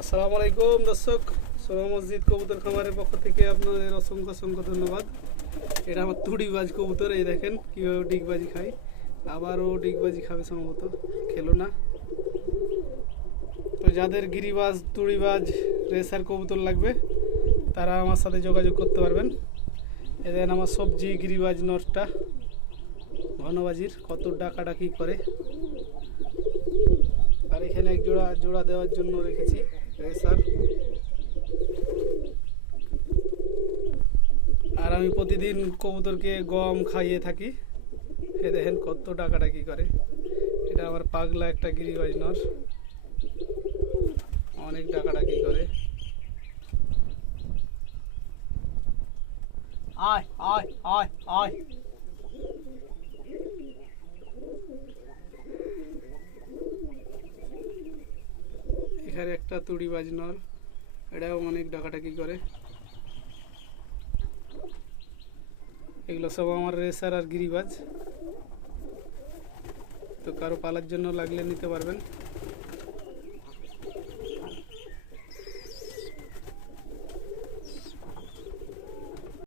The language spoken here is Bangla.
আসসালামু আলাইকুম, দর্শক। সোমা মসজিদ কবুতর খামারের পক্ষ থেকে আপনাদের অসংখ্য অসংখ্য ধন্যবাদ। এটা আমার তুড়িবাজ কবুতর, এই দেখেন কীভাবে ডিগবাজি খাই আবারও ডিগবাজি খাবে সম্ভবত, খেলো না। তো যাদের গিরিবাজ তুড়িবাজ রেসার কবুতর লাগবে, তারা আমার সাথে যোগাযোগ করতে পারবেন। এ দেখেন আমার সবজি গিরিবাজ নটটা, ঘনবাজির, কত ডাকাডাকি করে। জোড়া দেওয়ার জন্য রেখেছি। রেসার আর আমি প্রতিদিন কবুতরকে গম খাইয়ে থাকি। এ দেখেন কত ডাকাডাকি করে। এটা আমার পাগলা একটা গিরিবাজ নর। অনেক ডাকাডাকি করে। আয় আয় আয় আয়। এখানে একটা তুড়ি বাজনল এটাও অনেক ডাকাটাকি করে। এগুলো সব আমার রেসার আর গিরিবাজ। তো কারও পালার জন্য লাগলে নিতে পারবেন।